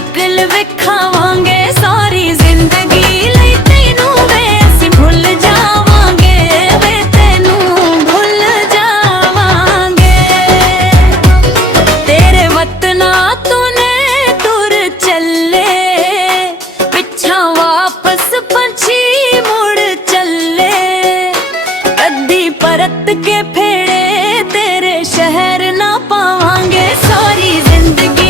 निकल विखावांगे सारी जिंदगी लई तेनू वे असीं भुल जावांगे वे तेनू भुल जावांगे। तेरे वतना तूने तुर चले पिछा वापस पंछी मुड़ चले कदी परत के फेड़े तेरे शहर ना पावांगे सारी जिंदगी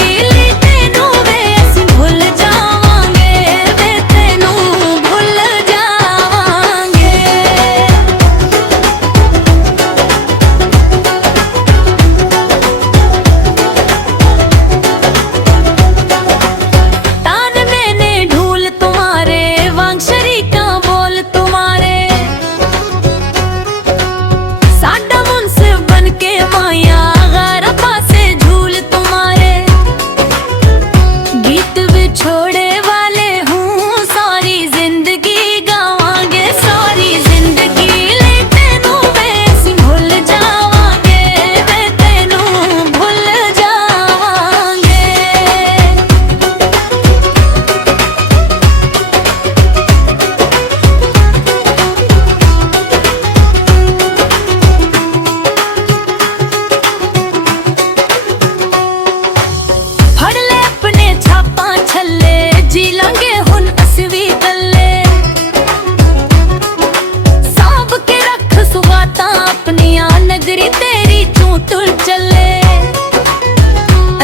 छोड़े वाले हूँ सारी जिंदगी गावांगे सारी जिंदगी ले तेनू वे असीं भुल जावांगे वे तेनू भुल जावांगे। फड़ ले अपने छापा छल्ले जी लांगे हुन असीं वी गल्ले सांभ के रख सुगातां अपनियां नगरी तेरी चूं तुर चले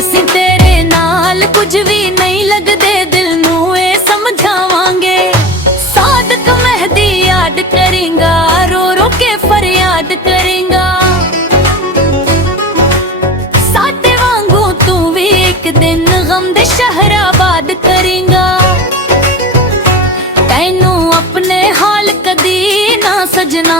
असीं तेरे नाल कुछ भी नहीं लगदे दिल नूं ए समझावांगे। सादक मेहदी याद करेंगा रो रो के फरियाद करेंगा साडे वांगू तू भी एक दिन गम दे शहराबाद करेंगा। तैनू अपने हाल कदी ना सजना।